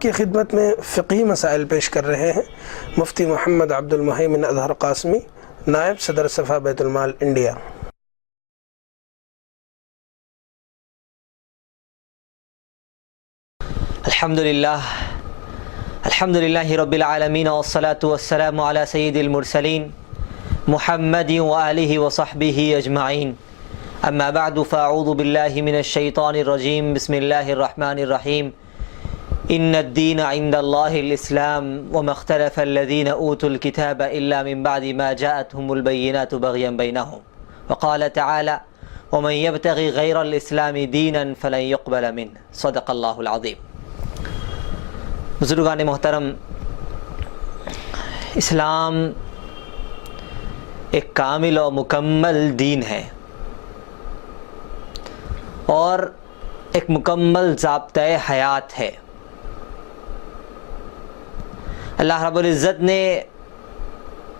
کی خدمت میں فقہی مسائل پیش کر رہے ہیں مفتی محمد عبد المہیمن اظہر قاسمی، نائب صدر صفا بیت المال انڈیا۔ الحمدللہ رب العالمین والصلاة والسلام علی سید المرسلین محمد وآلہ وصحبہ اجمعین، اما بعد فاعوذ باللہ من الشیطان الرجیم، بسم اللہ الرحمن الرحیم۔ ان الدین عند اللہ الاسلام وما اختلف الذین اوتوا الکتاب الا من بعد ما جاءتهم البینات بغیا بینہم، وقال تعالی ومن یبتغی غیر الاسلام دینا فلن يقبل منه، صدق اللہ العظیم۔ بزرگان محترم، اسلام ایک کامل و مکمل دین ہے اور ایک مکمل ضابطۂ حیات ہے۔ اللہ رب العزت نے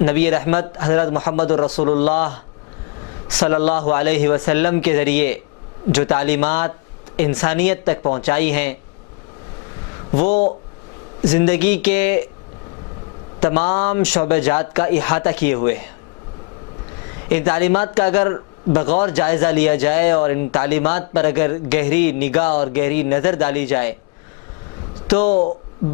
نبی رحمت حضرت محمد الرسول اللہ صلی اللہ علیہ وسلم کے ذریعے جو تعلیمات انسانیت تک پہنچائی ہیں وہ زندگی کے تمام شعبہ جات کا احاطہ کیے ہوئے ہیں۔ ان تعلیمات کا اگر بغور جائزہ لیا جائے اور ان تعلیمات پر اگر گہری نگاہ اور گہری نظر ڈالی جائے تو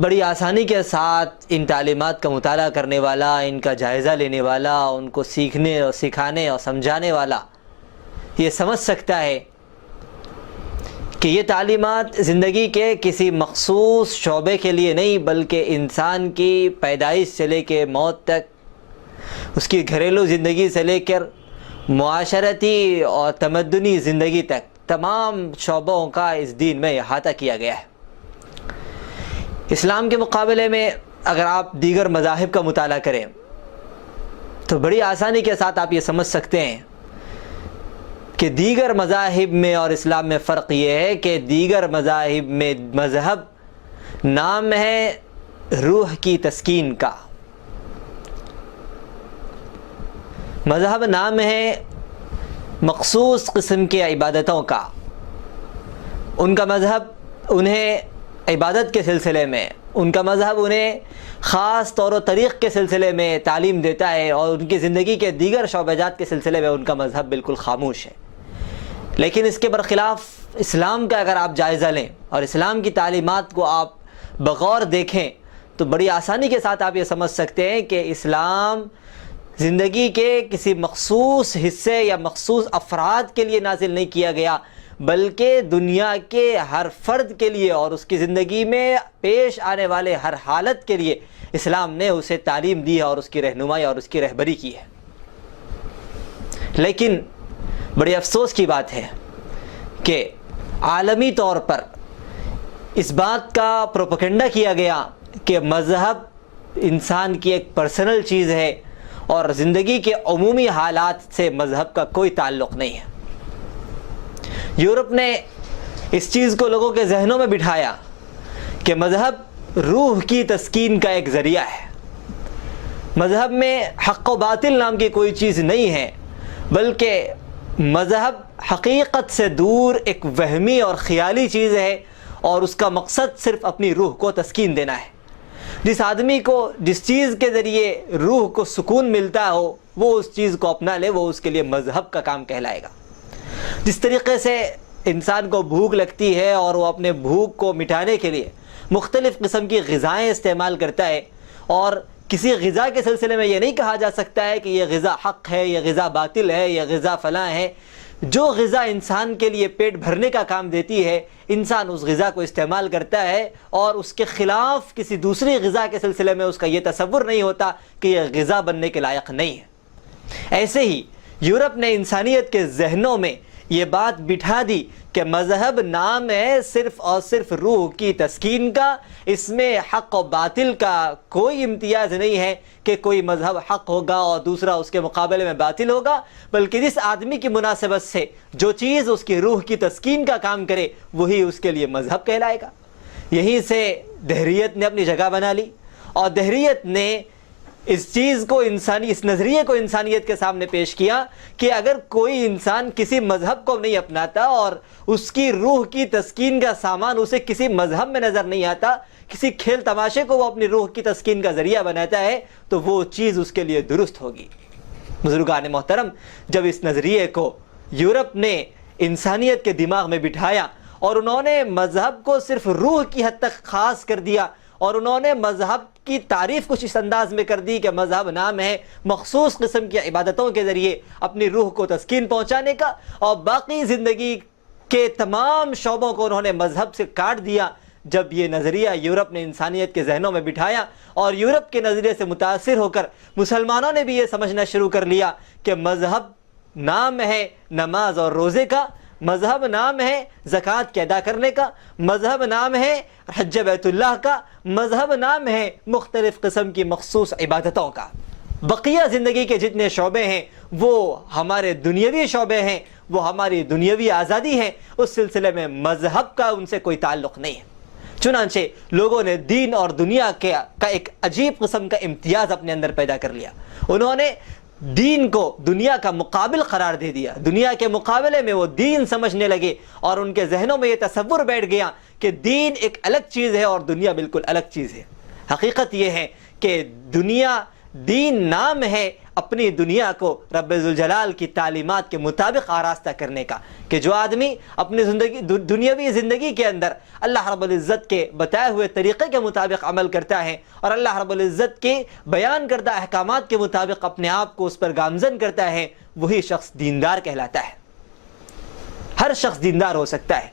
بڑی آسانی کے ساتھ ان تعلیمات کا مطالعہ کرنے والا، ان کا جائزہ لینے والا، ان کو سیکھنے اور سکھانے اور سمجھانے والا یہ سمجھ سکتا ہے کہ یہ تعلیمات زندگی کے کسی مخصوص شعبے کے لیے نہیں بلکہ انسان کی پیدائش سے لے کے موت تک، اس کی گھریلو زندگی سے لے کر معاشرتی اور تمدنی زندگی تک تمام شعبوں کا اس دین میں احاطہ کیا گیا ہے۔ اسلام کے مقابلے میں اگر آپ دیگر مذاہب کا مطالعہ کریں تو بڑی آسانی کے ساتھ آپ یہ سمجھ سکتے ہیں کہ دیگر مذاہب میں اور اسلام میں فرق یہ ہے کہ دیگر مذاہب میں مذہب نام ہے روح کی تسکین کا، مذہب نام ہے مخصوص قسم کے عبادتوں کا۔ ان کا مذہب انہیں عبادت کے سلسلے میں، ان کا مذہب انہیں خاص طور و طریق کے سلسلے میں تعلیم دیتا ہے اور ان کی زندگی کے دیگر شعبہ جات کے سلسلے میں ان کا مذہب بالکل خاموش ہے۔ لیکن اس کے برخلاف اسلام کا اگر آپ جائزہ لیں اور اسلام کی تعلیمات کو آپ بغور دیکھیں تو بڑی آسانی کے ساتھ آپ یہ سمجھ سکتے ہیں کہ اسلام زندگی کے کسی مخصوص حصے یا مخصوص افراد کے لیے نازل نہیں کیا گیا بلکہ دنیا کے ہر فرد کے لیے اور اس کی زندگی میں پیش آنے والے ہر حالت کے لیے اسلام نے اسے تعلیم دی ہے اور اس کی رہنمائی اور اس کی رہبری کی ہے۔ لیکن بڑے افسوس کی بات ہے کہ عالمی طور پر اس بات کا پروپیگنڈا کیا گیا کہ مذہب انسان کی ایک پرسنل چیز ہے اور زندگی کے عمومی حالات سے مذہب کا کوئی تعلق نہیں ہے۔ یورپ نے اس چیز کو لوگوں کے ذہنوں میں بٹھایا کہ مذہب روح کی تسکین کا ایک ذریعہ ہے، مذہب میں حق و باطل نام کی کوئی چیز نہیں ہے بلکہ مذہب حقیقت سے دور ایک وہمی اور خیالی چیز ہے اور اس کا مقصد صرف اپنی روح کو تسکین دینا ہے۔ جس آدمی کو جس چیز کے ذریعے روح کو سکون ملتا ہو وہ اس چیز کو اپنا لے، وہ اس کے لیے مذہب کا کام کہلائے گا۔ جس طریقے سے انسان کو بھوک لگتی ہے اور وہ اپنے بھوک کو مٹانے کے لیے مختلف قسم کی غذائیں استعمال کرتا ہے اور کسی غذا کے سلسلے میں یہ نہیں کہا جا سکتا ہے کہ یہ غذا حق ہے، یہ غذا باطل ہے، یہ غذا فلاں ہے۔ جو غذا انسان کے لیے پیٹ بھرنے کا کام دیتی ہے انسان اس غذا کو استعمال کرتا ہے اور اس کے خلاف کسی دوسری غذا کے سلسلے میں اس کا یہ تصور نہیں ہوتا کہ یہ غذا بننے کے لائق نہیں ہے۔ ایسے ہی یورپ نے انسانیت کے ذہنوں میں یہ بات بٹھا دی کہ مذہب نام ہے صرف اور صرف روح کی تسکین کا، اس میں حق و باطل کا کوئی امتیاز نہیں ہے کہ کوئی مذہب حق ہوگا اور دوسرا اس کے مقابلے میں باطل ہوگا، بلکہ جس آدمی کی مناسبت سے جو چیز اس کی روح کی تسکین کا کام کرے وہی اس کے لیے مذہب کہلائے گا۔ یہیں سے دہریت نے اپنی جگہ بنا لی اور دہریت نے اس چیز کو اس نظریے کو انسانیت کے سامنے پیش کیا کہ اگر کوئی انسان کسی مذہب کو نہیں اپناتا اور اس کی روح کی تسکین کا سامان اسے کسی مذہب میں نظر نہیں آتا، کسی کھیل تماشے کو وہ اپنی روح کی تسکین کا ذریعہ بناتا ہے تو وہ چیز اس کے لیے درست ہوگی۔ بزرگان محترم، جب اس نظریے کو یورپ نے انسانیت کے دماغ میں بٹھایا اور انہوں نے مذہب کو صرف روح کی حد تک خاص کر دیا اور انہوں نے مذہب کی تعریف کچھ اس انداز میں کر دی کہ مذہب نام ہے مخصوص قسم کی عبادتوں کے ذریعے اپنی روح کو تسکین پہنچانے کا، اور باقی زندگی کے تمام شعبوں کو انہوں نے مذہب سے کاٹ دیا۔ جب یہ نظریہ یورپ نے انسانیت کے ذہنوں میں بٹھایا اور یورپ کے نظریے سے متاثر ہو کر مسلمانوں نے بھی یہ سمجھنا شروع کر لیا کہ مذہب نام ہے نماز اور روزے کا، مذہب نام ہے زکوٰۃ کے ادا کرنے کا، مذہب نام ہے حج بیت اللہ کا، مذہب نام ہے مختلف قسم کی مخصوص عبادتوں کا۔ بقیہ زندگی کے جتنے شعبے ہیں وہ ہمارے دنیاوی شعبے ہیں، وہ ہماری دنیاوی آزادی ہے، اس سلسلے میں مذہب کا ان سے کوئی تعلق نہیں ہے۔ چنانچہ لوگوں نے دین اور دنیا کا ایک عجیب قسم کا امتیاز اپنے اندر پیدا کر لیا۔ انہوں نے دین کو دنیا کا مقابل قرار دے دیا، دنیا کے مقابلے میں وہ دین سمجھنے لگے اور ان کے ذہنوں میں یہ تصور بیٹھ گیا کہ دین ایک الگ چیز ہے اور دنیا بالکل الگ چیز ہے۔ حقیقت یہ ہے کہ دین نام ہے اپنی دنیا کو رب ذوالجلال کی تعلیمات کے مطابق آراستہ کرنے کا، کہ جو آدمی اپنی دنیاوی زندگی کے اندر اللہ رب العزت کے بتائے ہوئے طریقے کے مطابق عمل کرتا ہے اور اللہ رب العزت کے بیان کردہ احکامات کے مطابق اپنے آپ کو اس پر گامزن کرتا ہے، وہی شخص دیندار کہلاتا ہے۔ ہر شخص دیندار ہو سکتا ہے۔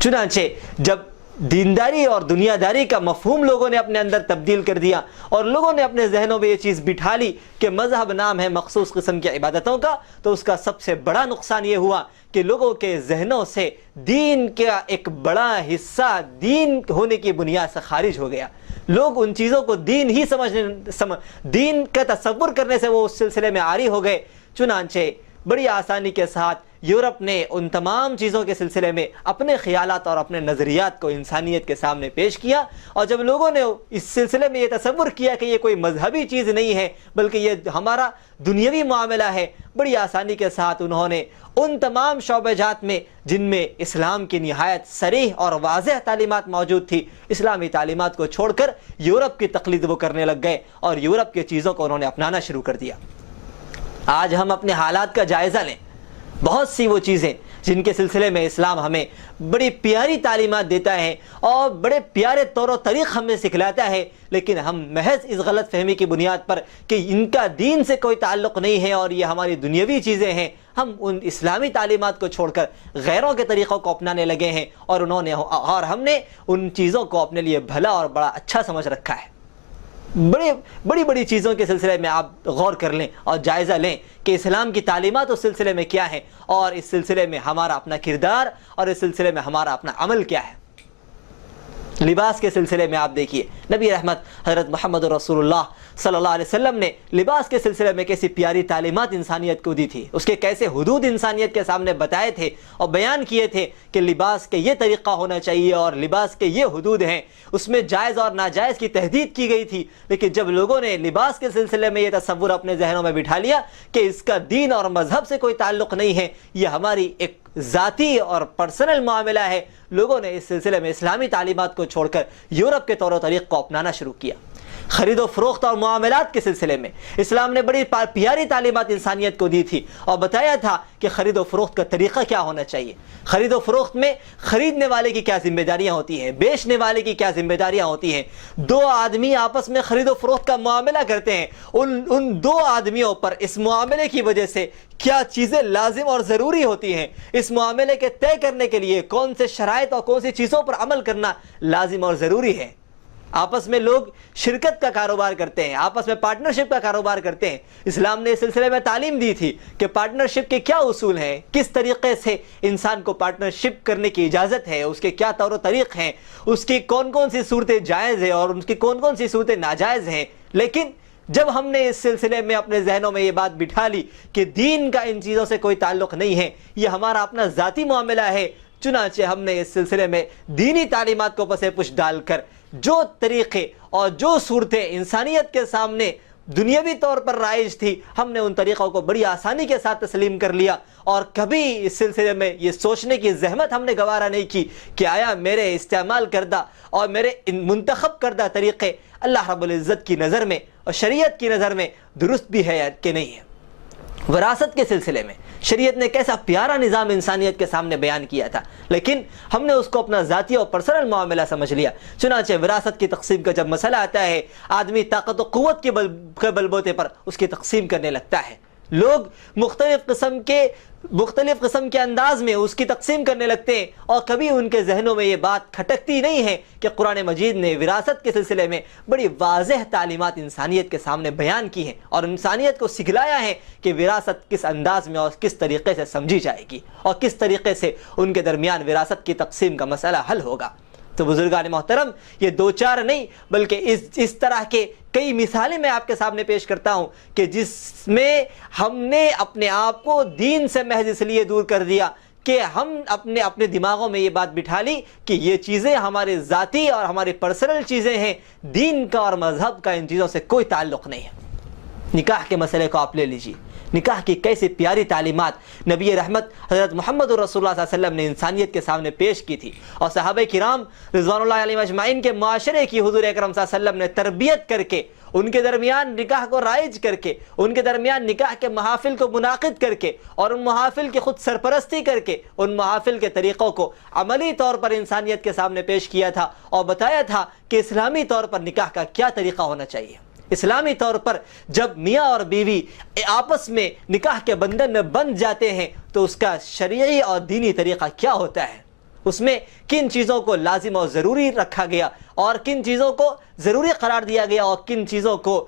چنانچہ جب دینداری اور دنیا داری کا مفہوم لوگوں نے اپنے اندر تبدیل کر دیا اور لوگوں نے اپنے ذہنوں میں یہ چیز بٹھا لی کہ مذہب نام ہے مخصوص قسم کی عبادتوں کا، تو اس کا سب سے بڑا نقصان یہ ہوا کہ لوگوں کے ذہنوں سے دین کا ایک بڑا حصہ دین ہونے کی بنیاد سے خارج ہو گیا۔ لوگ ان چیزوں کو دین ہی دین کا تصور کرنے سے وہ اس سلسلے میں عاری ہو گئے۔ چنانچہ بڑی آسانی کے ساتھ یورپ نے ان تمام چیزوں کے سلسلے میں اپنے خیالات اور اپنے نظریات کو انسانیت کے سامنے پیش کیا، اور جب لوگوں نے اس سلسلے میں یہ تصور کیا کہ یہ کوئی مذہبی چیز نہیں ہے بلکہ یہ ہمارا دنیاوی معاملہ ہے، بڑی آسانی کے ساتھ انہوں نے ان تمام شعبے جات میں جن میں اسلام کی نہایت صریح اور واضح تعلیمات موجود تھی، اسلامی تعلیمات کو چھوڑ کر یورپ کی تقلید وہ کرنے لگ گئے اور یورپ کی چیزوں کو انہوں نے اپنانا شروع کر دیا۔ آج ہم اپنے حالات کا جائزہ لیں، بہت سی وہ چیزیں جن کے سلسلے میں اسلام ہمیں بڑی پیاری تعلیمات دیتا ہے اور بڑے پیارے طور و طریق ہمیں سکھلاتا ہے، لیکن ہم محض اس غلط فہمی کی بنیاد پر کہ ان کا دین سے کوئی تعلق نہیں ہے اور یہ ہماری دنیاوی چیزیں ہیں، ہم ان اسلامی تعلیمات کو چھوڑ کر غیروں کے طریقوں کو اپنانے لگے ہیں اور ہم نے ان چیزوں کو اپنے لیے بھلا اور بڑا اچھا سمجھ رکھا ہے۔ بڑی چیزوں کے سلسلے میں آپ غور کر لیں اور جائزہ لیں کہ اسلام کی تعلیمات اس سلسلے میں کیا ہیں اور اس سلسلے میں ہمارا اپنا کردار اور اس سلسلے میں ہمارا اپنا عمل کیا ہے۔ لباس کے سلسلے میں آپ دیکھیے، نبی رحمت حضرت محمد رسول اللہ صلی اللہ علیہ وسلم نے لباس کے سلسلے میں کیسی پیاری تعلیمات انسانیت کو دی تھی، اس کے کیسے حدود انسانیت کے سامنے بتائے تھے اور بیان کیے تھے کہ لباس کے یہ طریقہ ہونا چاہیے اور لباس کے یہ حدود ہیں، اس میں جائز اور ناجائز کی تحدید کی گئی تھی۔ لیکن جب لوگوں نے لباس کے سلسلے میں یہ تصور اپنے ذہنوں میں بٹھا لیا کہ اس کا دین اور مذہب سے کوئی تعلق نہیں ہے، یہ ہماری ایک ذاتی اور پرسنل معاملہ ہے، لوگوں نے اس سلسلے میں اسلامی تعلیمات کو چھوڑ کر یورپ کے طور و طریق کو اپنانا شروع کیا۔ خرید و فروخت اور معاملات کے سلسلے میں اسلام نے بڑی پیاری تعلیمات انسانیت کو دی تھی اور بتایا تھا کہ خرید و فروخت کا طریقہ کیا ہونا چاہیے، خرید و فروخت میں خریدنے والے کی کیا ذمہ داریاں ہوتی ہیں، بیچنے والے کی کیا ذمہ داریاں ہوتی ہیں، دو آدمی آپس میں خرید و فروخت کا معاملہ کرتے ہیں، ان دو آدمیوں پر اس معاملے کی وجہ سے کیا چیزیں لازم اور ضروری ہوتی ہیں، اس معاملے کے طے کرنے کے لیے کون سے شرائط اور کون سی چیزوں پر عمل کرنا لازم اور ضروری ہے۔ آپس میں لوگ شرکت کا کاروبار کرتے ہیں، آپس میں پارٹنرشپ کا کاروبار کرتے ہیں۔ اسلام نے اس سلسلے میں تعلیم دی تھی کہ پارٹنرشپ کے کیا اصول ہیں، کس طریقے سے انسان کو پارٹنرشپ کرنے کی اجازت ہے، اس کے کیا طور و طریق ہیں، اس کی کون کون سی صورتیں جائز ہیں اور اس کی کون کون سی صورتیں ناجائز ہیں۔ لیکن جب ہم نے اس سلسلے میں اپنے ذہنوں میں یہ بات بٹھا لی کہ دین کا ان چیزوں سے کوئی تعلق نہیں ہے، یہ ہمارا اپنا ذاتی معاملہ ہے، چنانچہ ہم نے اس سلسلے میں دینی تعلیمات کو پس پش ڈال کر جو طریقے اور جو صورتیں انسانیت کے سامنے دنیاوی طور پر رائج تھی، ہم نے ان طریقوں کو بڑی آسانی کے ساتھ تسلیم کر لیا، اور کبھی اس سلسلے میں یہ سوچنے کی زحمت ہم نے گوارا نہیں کی کہ آیا میرے استعمال کردہ اور میرے منتخب کردہ طریقے اللہ رب العزت کی نظر میں اور شریعت کی نظر میں درست بھی ہے کہ نہیں ہے۔ وراثت کے سلسلے میں شریعت نے کیسا پیارا نظام انسانیت کے سامنے بیان کیا تھا، لیکن ہم نے اس کو اپنا ذاتی اور پرسنل معاملہ سمجھ لیا۔ چنانچہ وراثت کی تقسیم کا جب مسئلہ آتا ہے، آدمی طاقت و قوت کے بلبوتے پر اس کی تقسیم کرنے لگتا ہے۔ لوگ مختلف قسم کے انداز میں اس کی تقسیم کرنے لگتے ہیں، اور کبھی ان کے ذہنوں میں یہ بات کھٹکتی نہیں ہے کہ قرآن مجید نے وراثت کے سلسلے میں بڑی واضح تعلیمات انسانیت کے سامنے بیان کی ہیں، اور انسانیت کو سکھلایا ہے کہ وراثت کس انداز میں اور کس طریقے سے سمجھی جائے گی، اور کس طریقے سے ان کے درمیان وراثت کی تقسیم کا مسئلہ حل ہوگا۔ تو بزرگان محترم، یہ دو چار نہیں بلکہ اس طرح کے کئی مثالیں میں آپ کے سامنے پیش کرتا ہوں کہ جس میں ہم نے اپنے آپ کو دین سے محض اس لیے دور کر دیا کہ ہم اپنے دماغوں میں یہ بات بٹھا لی کہ یہ چیزیں ہمارے ذاتی اور ہماری پرسنل چیزیں ہیں، دین کا اور مذہب کا ان چیزوں سے کوئی تعلق نہیں ہے۔ نکاح کے مسئلے کو آپ لے لیجیے، نکاح کی کیسی پیاری تعلیمات نبی رحمت حضرت محمد رسول اللہ صلی اللہ علیہ وسلم نے انسانیت کے سامنے پیش کی تھی، اور صحابہ کرام رضوان اللہ علیہم اجمعین کے معاشرے کی حضور اکرم صلی اللہ علیہ وسلم نے تربیت کر کے، ان کے درمیان نکاح کو رائج کر کے، ان کے درمیان نکاح کے محافل کو منعقد کر کے، اور ان محافل کی خود سرپرستی کر کے ان محافل کے طریقوں کو عملی طور پر انسانیت کے سامنے پیش کیا تھا، اور بتایا تھا کہ اسلامی طور پر نکاح کا کیا طریقہ ہونا چاہیے۔ اسلامی طور پر جب میاں اور بیوی آپس میں نکاح کے بندھن میں بندھ جاتے ہیں تو اس کا شرعی اور دینی طریقہ کیا ہوتا ہے، اس میں کن چیزوں کو لازم اور ضروری رکھا گیا، اور کن چیزوں کو ضروری قرار دیا گیا، اور کن چیزوں کو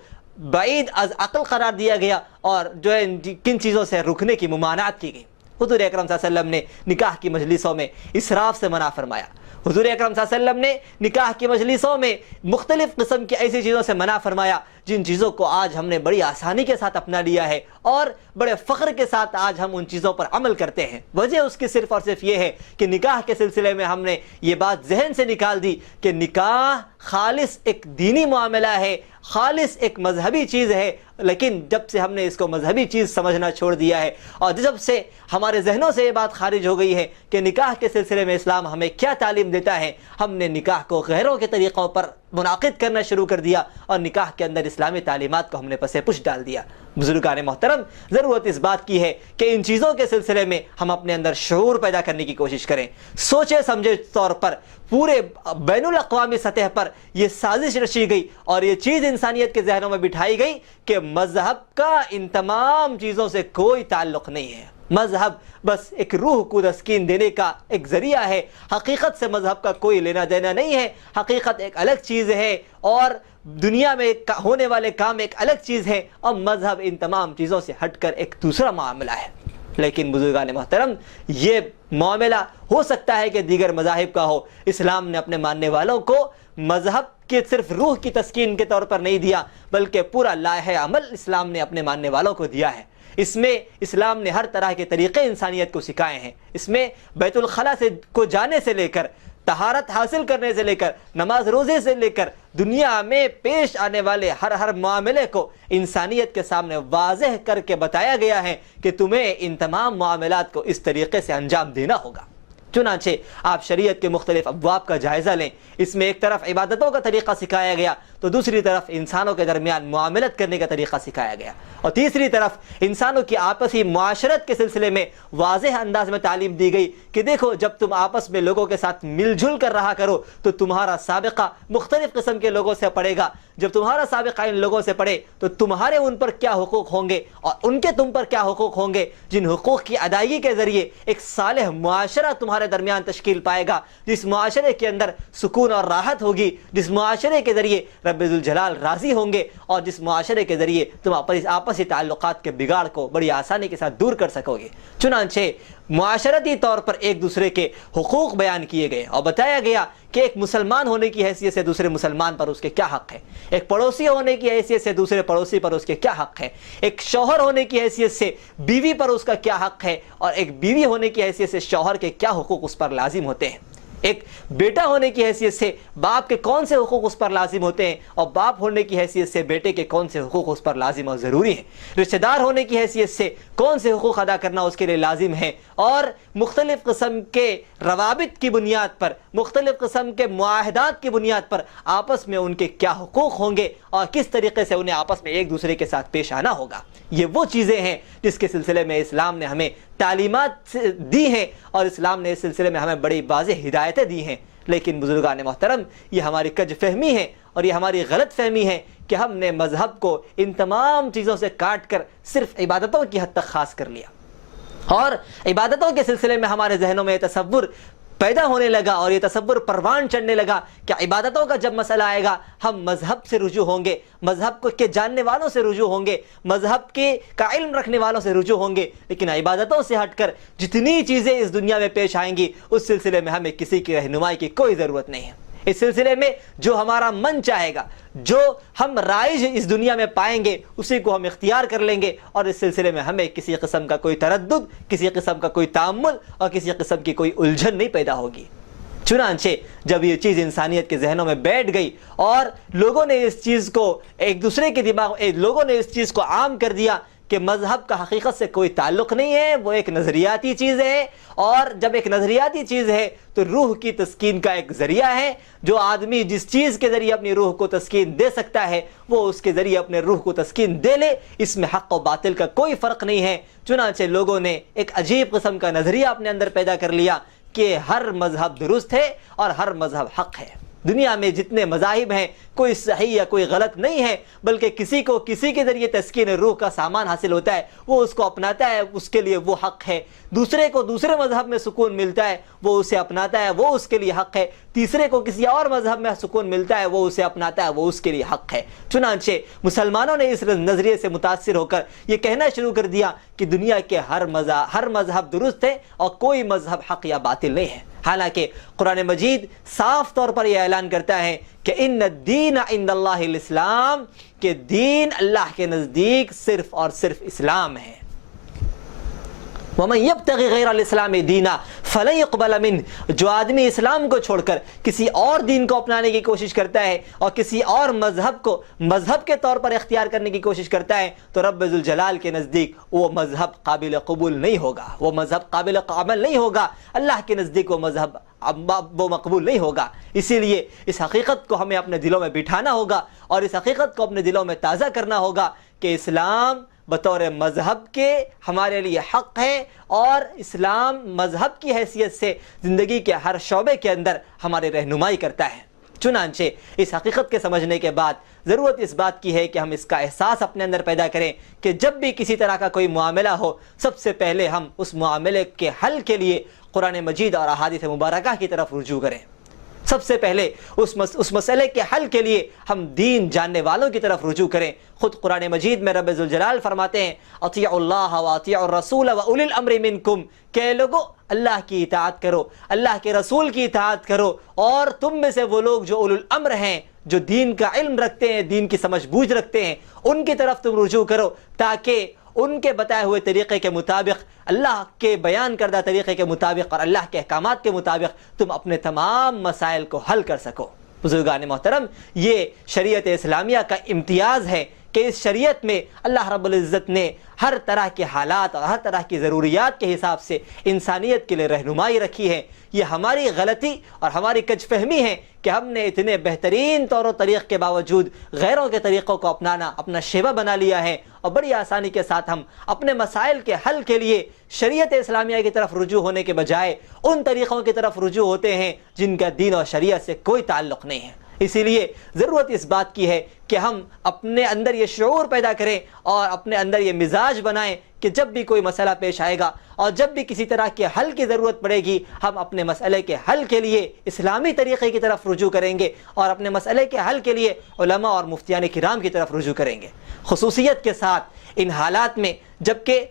بعید از عقل قرار دیا گیا، اور جو ہے کن چیزوں سے رکنے کی ممانعت کی گئی۔ حضور اکرم صلی اللہ علیہ وسلم نے نکاح کی مجلسوں میں اسراف سے منع فرمایا۔ حضور اکرم صلی اللہ علیہ وسلم نے نکاح کی مجلسوں میں مختلف قسم کی ایسی چیزوں سے منع فرمایا جن چیزوں کو آج ہم نے بڑی آسانی کے ساتھ اپنا لیا ہے، اور بڑے فخر کے ساتھ آج ہم ان چیزوں پر عمل کرتے ہیں۔ وجہ اس کی صرف اور صرف یہ ہے کہ نکاح کے سلسلے میں ہم نے یہ بات ذہن سے نکال دی کہ نکاح خالص ایک دینی معاملہ ہے، خالص ایک مذہبی چیز ہے، لیکن جب سے ہم نے اس کو مذہبی چیز سمجھنا چھوڑ دیا ہے، اور جب سے ہمارے ذہنوں سے یہ بات خارج ہو گئی ہے کہ نکاح کے سلسلے میں اسلام ہمیں کیا تعلیم دیتا ہے، ہم نے نکاح کو غیروں کے طریقوں پر منعقد کرنا شروع کر دیا، اور نکاح کے اندر اسلامی تعلیمات کو ہم نے پسے پش ڈال دیا۔ بزرگان محترم، ضرورت اس بات کی ہے کہ ان چیزوں کے سلسلے میں ہم اپنے اندر شعور پیدا کرنے کی کوشش کریں، سوچے سمجھے طور پر پورے بین الاقوامی سطح پر یہ سازش رچی گئی اور یہ چیز انسانیت کے ذہنوں میں بٹھائی گئی کہ مذہب کا ان تمام چیزوں سے کوئی تعلق نہیں ہے۔ مذہب بس ایک روح کو تسکین دینے کا ایک ذریعہ ہے، حقیقت سے مذہب کا کوئی لینا دینا نہیں ہے، حقیقت ایک الگ چیز ہے، اور دنیا میں ہونے والے کام ایک الگ چیز ہے، اور مذہب ان تمام چیزوں سے ہٹ کر ایک دوسرا معاملہ ہے۔ لیکن بزرگان محترم، یہ معاملہ ہو سکتا ہے کہ دیگر مذاہب کا ہو، اسلام نے اپنے ماننے والوں کو مذہب کے صرف روح کی تسکین کے طور پر نہیں دیا، بلکہ پورا لائحہ عمل اسلام نے اپنے ماننے والوں کو دیا ہے۔ اس میں اسلام نے ہر طرح کے طریقے انسانیت کو سکھائے ہیں۔ اس میں بیت الخلا کو جانے سے لے کر، طہارت حاصل کرنے سے لے کر، نماز روزے سے لے کر، دنیا میں پیش آنے والے ہر معاملے کو انسانیت کے سامنے واضح کر کے بتایا گیا ہے کہ تمہیں ان تمام معاملات کو اس طریقے سے انجام دینا ہوگا۔ چنانچہ آپ شریعت کے مختلف ابواب کا جائزہ لیں، اس میں ایک طرف عبادتوں کا طریقہ سکھایا گیا تو دوسری طرف انسانوں کے درمیان معاملت کرنے کا طریقہ سکھایا گیا، اور تیسری طرف انسانوں کی آپسی معاشرت کے سلسلے میں واضح انداز میں تعلیم دی گئی کہ دیکھو، جب تم آپس میں لوگوں کے ساتھ مل جل کر رہا کرو تو تمہارا سابقہ مختلف قسم کے لوگوں سے پڑے گا، جب تمہارا سابقہ ان لوگوں سے پڑے تو تمہارے ان پر کیا حقوق ہوں گے اور ان کے تم پر کیا حقوق ہوں گے، جن حقوق کی ادائیگی کے ذریعے ایک صالح معاشرہ تمہارے درمیان تشکیل پائے گا، جس معاشرے کے اندر سکون اور راحت ہوگی، جس معاشرے کے ذریعے رب ذوالجلال راضی ہوں گے، اور جس معاشرے کے ذریعے تم آپسی تعلقات کے بگاڑ کو بڑی آسانی کے ساتھ دور کر سکو گے۔ چنانچہ معاشرتی طور پر ایک دوسرے کے حقوق بیان کیے گئے اور بتایا گیا کہ ایک مسلمان ہونے کی حیثیت سے دوسرے مسلمان پر اس کے کیا حق ہے، ایک پڑوسی ہونے کی حیثیت سے دوسرے پڑوسی پر اس کے کیا حق ہے، ایک شوہر ہونے کی حیثیت سے بیوی پر اس کا کیا حق ہے، اور ایک بیوی ہونے کی حیثیت سے شوہر کے کیا حقوق اس پر لازم ہوتے ہیں۔ ایک بیٹا ہونے کی حیثیت سے باپ کے کون سے حقوق اس پر لازم ہوتے ہیں اور باپ ہونے کی حیثیت سے بیٹے کے کون سے حقوق اس پر لازم اور ضروری ہیں، رشتہ دار ہونے کی حیثیت سے کون سے حقوق ادا کرنا اس کے لیے لازم ہے، اور مختلف قسم کے روابط کی بنیاد پر، مختلف قسم کے معاہدات کی بنیاد پر آپس میں ان کے کیا حقوق ہوں گے اور کس طریقے سے انہیں آپس میں ایک دوسرے کے ساتھ پیش آنا ہوگا۔ یہ وہ چیزیں ہیں جس کے سلسلے میں اسلام نے ہمیں تعلیمات دی ہیں اور اسلام نے اس سلسلے میں ہمیں بڑی واضح ہدایتیں دی ہیں۔ لیکن بزرگان محترم، یہ ہماری کج فہمی ہے اور یہ ہماری غلط فہمی ہے کہ ہم نے مذہب کو ان تمام چیزوں سے کاٹ کر صرف عبادتوں کی حد تک خاص کر لیا، اور عبادتوں کے سلسلے میں ہمارے ذہنوں میں یہ تصور پیدا ہونے لگا اور یہ تصور پروان چڑھنے لگا کہ عبادتوں کا جب مسئلہ آئے گا ہم مذہب سے رجوع ہوں گے، مذہب کو کے جاننے والوں سے رجوع ہوں گے، مذہب کے کا علم رکھنے والوں سے رجوع ہوں گے، لیکن عبادتوں سے ہٹ کر جتنی چیزیں اس دنیا میں پیش آئیں گی اس سلسلے میں ہمیں کسی کی رہنمائی کی کوئی ضرورت نہیں ہے۔ اس سلسلے میں جو ہمارا من چاہے گا، جو ہم رائج اس دنیا میں پائیں گے اسی کو ہم اختیار کر لیں گے، اور اس سلسلے میں ہمیں کسی قسم کا کوئی تردد، کسی قسم کا کوئی تعامل اور کسی قسم کی کوئی الجھن نہیں پیدا ہوگی۔ چنانچہ جب یہ چیز انسانیت کے ذہنوں میں بیٹھ گئی اور لوگوں نے اس چیز کو ایک دوسرے کے لوگوں نے اس چیز کو عام کر دیا کہ مذہب کا حقیقت سے کوئی تعلق نہیں ہے، وہ ایک نظریاتی چیز ہے، اور جب ایک نظریاتی چیز ہے تو روح کی تسکین کا ایک ذریعہ ہے، جو آدمی جس چیز کے ذریعے اپنی روح کو تسکین دے سکتا ہے وہ اس کے ذریعے اپنے روح کو تسکین دے لے، اس میں حق و باطل کا کوئی فرق نہیں ہے۔ چنانچہ لوگوں نے ایک عجیب قسم کا نظریہ اپنے اندر پیدا کر لیا کہ ہر مذہب درست ہے اور ہر مذہب حق ہے۔ دنیا میں جتنے مذاہب ہیں کوئی صحیح یا کوئی غلط نہیں ہے، بلکہ کسی کو کسی کے ذریعے تسکین روح کا سامان حاصل ہوتا ہے وہ اس کو اپناتا ہے، اس کے لیے وہ حق ہے۔ دوسرے کو دوسرے مذہب میں سکون ملتا ہے وہ اسے اپناتا ہے، وہ اس کے لیے حق ہے۔ تیسرے کو کسی اور مذہب میں سکون ملتا ہے وہ اسے اپناتا ہے، وہ اس کے لیے حق ہے۔ چنانچہ مسلمانوں نے اس نظریے سے متاثر ہو کر یہ کہنا شروع کر دیا کہ دنیا کے ہر مذہب درست ہے اور کوئی مذہب حق یا باطل نہیں ہے، حالانکہ قرآن مجید صاف طور پر یہ اعلان کرتا ہے کہ ان الدین عند اللہ الاسلام، کہ دین اللہ کے نزدیک صرف اور صرف اسلام ہے۔ وَمَن يَبْتَغِ غَيْرَ الْإِسْلَامِ دِينًا فَلَن يُقْبَلَ مِنْهُ، جو آدمی اسلام کو چھوڑ کر کسی اور دین کو اپنانے کی کوشش کرتا ہے اور کسی اور مذہب کو مذہب کے طور پر اختیار کرنے کی کوشش کرتا ہے تو رب ذوالجلال کے نزدیک وہ مذہب قابل قبول نہیں ہوگا، وہ مذہب قابل عمل نہیں ہوگا، اللہ کے نزدیک وہ مذہب وہ مقبول نہیں ہوگا۔ اسی لیے اس حقیقت کو ہمیں اپنے دلوں میں بٹھانا ہوگا اور اس حقیقت کو اپنے دلوں میں تازہ کرنا ہوگا کہ اسلام بطور مذہب کے ہمارے لیے حق ہے، اور اسلام مذہب کی حیثیت سے زندگی کے ہر شعبے کے اندر ہماری رہنمائی کرتا ہے۔ چنانچہ اس حقیقت کے سمجھنے کے بعد ضرورت اس بات کی ہے کہ ہم اس کا احساس اپنے اندر پیدا کریں کہ جب بھی کسی طرح کا کوئی معاملہ ہو سب سے پہلے ہم اس معاملے کے حل کے لیے قرآن مجید اور احادیث مبارکہ کی طرف رجوع کریں۔ سب سے پہلے اس مسئلے کے حل کے لیے ہم دین جاننے والوں کی طرف رجوع کریں۔ خود قرآن مجید میں رب ذوالجلال فرماتے ہیں اطیعوا اللہ واطیعوا الرسول واولی الامر منکم، کہ لوگوں اللہ کی اطاعت کرو، اللہ کے رسول کی اطاعت کرو، اور تم میں سے وہ لوگ جو اولو الامر ہیں، جو دین کا علم رکھتے ہیں، دین کی سمجھ بوجھ رکھتے ہیں، ان کی طرف تم رجوع کرو تاکہ ان کے بتائے ہوئے طریقے کے مطابق، اللہ کے بیان کردہ طریقے کے مطابق اور اللہ کے احکامات کے مطابق تم اپنے تمام مسائل کو حل کر سکو۔ بزرگان محترم، یہ شریعت اسلامیہ کا امتیاز ہے کہ اس شریعت میں اللہ رب العزت نے ہر طرح کے حالات اور ہر طرح کی ضروریات کے حساب سے انسانیت کے لیے رہنمائی رکھی ہے۔ یہ ہماری غلطی اور ہماری کج فہمی ہے کہ ہم نے اتنے بہترین طور و طریق کے باوجود غیروں کے طریقوں کو اپنانا اپنا شیوہ بنا لیا ہے، اور بڑی آسانی کے ساتھ ہم اپنے مسائل کے حل کے لیے شریعت اسلامیہ کی طرف رجوع ہونے کے بجائے ان طریقوں کی طرف رجوع ہوتے ہیں جن کا دین اور شریعت سے کوئی تعلق نہیں ہے۔ اسی لیے ضرورت اس بات کی ہے کہ ہم اپنے اندر یہ شعور پیدا کریں اور اپنے اندر یہ مزاج بنائیں کہ جب بھی کوئی مسئلہ پیش آئے گا اور جب بھی کسی طرح کے حل کی ضرورت پڑے گی ہم اپنے مسئلے کے حل کے لیے اسلامی طریقے کی طرف رجوع کریں گے اور اپنے مسئلے کے حل کے لیے علماء اور مفتیان کرام کی طرف رجوع کریں گے۔ خصوصیت کے ساتھ ان حالات میں جبکہ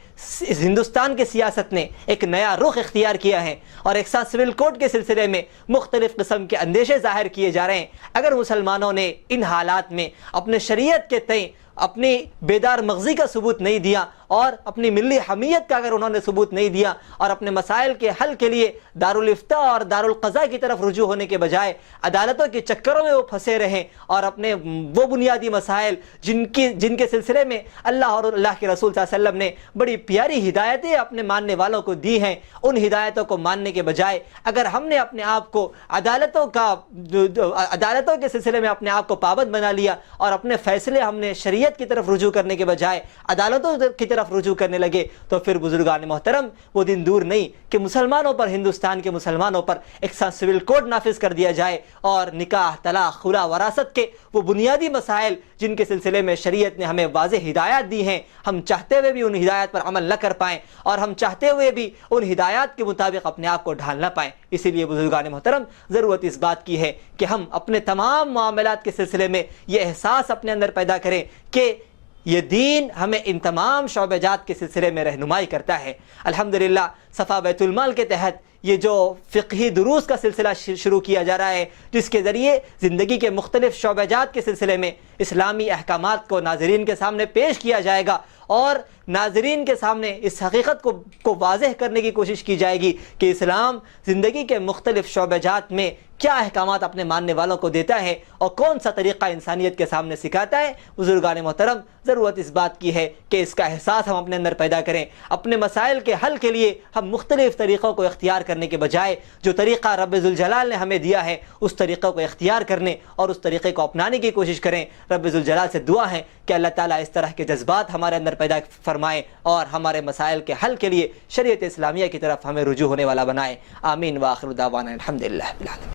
ہندوستان کی سیاست نے ایک نیا رخ اختیار کیا ہے اور ایک ساتھ سول کوڈ کے سلسلے میں مختلف قسم کے اندیشے ظاہر کیے جا رہے ہیں، اگر مسلمانوں نے ان حالات میں اپنے شریعت کے تئیں اپنی بیدار مغزی کا ثبوت نہیں دیا اور اپنی ملی حمیت کا اگر انہوں نے ثبوت نہیں دیا اور اپنے مسائل کے حل کے لیے دارالفتاء اور دارالقضاء کی طرف رجوع ہونے کے بجائے عدالتوں کے چکروں میں وہ پھنسے رہیں اور اپنے وہ بنیادی مسائل جن کے سلسلے میں اللہ اور اللہ کے رسول صلی اللہ علیہ وسلم نے بڑی پیاری ہدایتیں اپنے ماننے والوں کو دی ہیں، ان ہدایتوں کو ماننے کے بجائے اگر ہم نے اپنے آپ کو عدالتوں کے سلسلے میں اپنے آپ کو پابند بنا لیا اور اپنے فیصلے ہم نے شریعت کی طرف رجوع کرنے کے بجائے عدالتوں کی طرف رجوع کرنے لگے تو پھر بزرگان محترم وہ دن دور نہیں کہ مسلمانوں پر، ہندوستان کے مسلمانوں پر ایک سول کوڈ نافذ کر دیا جائے اور نکاح، طلاق، خلا، وراثت کے وہ بنیادی مسائل جن کے سلسلے میں شریعت نے ہمیں واضح ہدایات دی ہیں، ہم چاہتے ہوئے بھی ان ہدایات پر عمل نہ کر پائیں اور ہم چاہتے ہوئے بھی ان ہدایات کے مطابق اپنے آپ کو ڈھال نہ پائیں۔ اسی لیے بزرگان محترم ضرورت اس بات کی ہے کہ ہم اپنے تمام معاملات کے سلسلے میں یہ احساس اپنے اندر پیدا کریں کہ یہ دین ہمیں ان تمام شعبہ جات کے سلسلے میں رہنمائی کرتا ہے۔ الحمدللہ صفا بیت المال کے تحت یہ جو فقہی دروس کا سلسلہ شروع کیا جا رہا ہے، جس کے ذریعے زندگی کے مختلف شعبہ جات کے سلسلے میں اسلامی احکامات کو ناظرین کے سامنے پیش کیا جائے گا اور ناظرین کے سامنے اس حقیقت کو واضح کرنے کی کوشش کی جائے گی کہ اسلام زندگی کے مختلف شعبہ جات میں کیا احکامات اپنے ماننے والوں کو دیتا ہے اور کون سا طریقہ انسانیت کے سامنے سکھاتا ہے۔ بزرگان محترم ضرورت اس بات کی ہے کہ اس کا احساس ہم اپنے اندر پیدا کریں، اپنے مسائل کے حل کے لیے ہم مختلف طریقوں کو اختیار کرنے کے بجائے جو طریقہ رب ذوالجلال نے ہمیں دیا ہے اس طریقے کو اختیار کرنے اور اس طریقے کو اپنانے کی کوشش کریں۔ رب ذوالجلال سے دعا ہے کہ اللہ تعالیٰ اس طرح کے جذبات ہمارے اندر پیدا فرمائے اور ہمارے مسائل کے حل کے لیے شریعت اسلامیہ کی طرف ہمیں رجوع ہونے والا بنائے۔ آمین وآخر دعوانا الحمدللہ رب العالمین۔